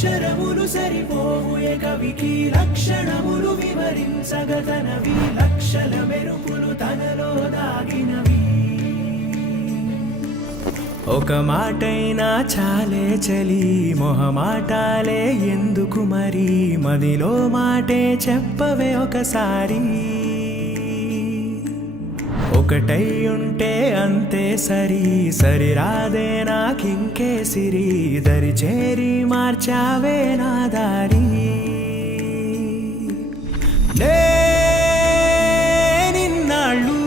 అక్షరములు సరిపోవు ఏ కవికి లక్షణములు వివరించగతనవి లక్షల మెరుపులు తనలో దాగినవి ఒక మాటైనా చాలే చలి మొహమాటాలే ఎందుకు మరి మదిలో మాటే చెప్పవే ఒకసారి ఒకటై ఉంటే అంతే సరి సరిరాదే నాకింకే సిరి దరి చేరి మార్చావే నా దారి నిన్నాళ్ళు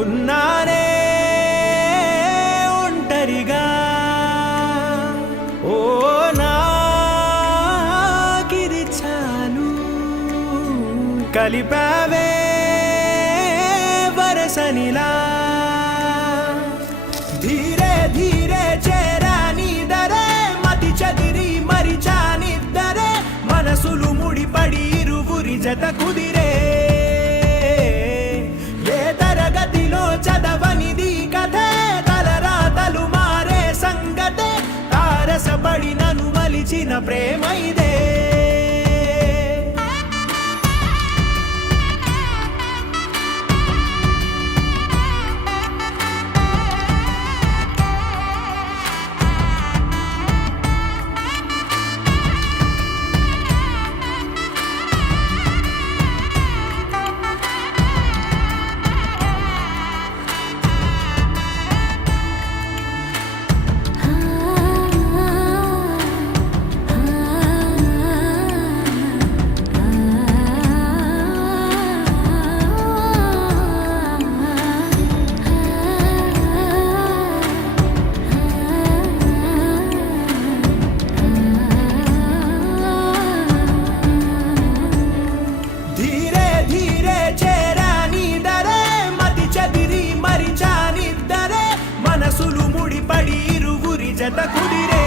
ఉన్నానే ఒంటరిగా ఓ నాకిది చాలు కలిపావే సనిలా ధీరే ధీరే చేరాని దరే మతి చదిరి మరిచానిద్దరే మనసులు ముడిపడి ఇరువురి జత కుదిరే ఏ తరగతిలో చదవనిది కథే తలరాతలు మారే సంగతే తారసపడి నన్ను మలిచిన ప్రేమైదే మనసులు ముడిపడి ఇరువురి జత కుదిరే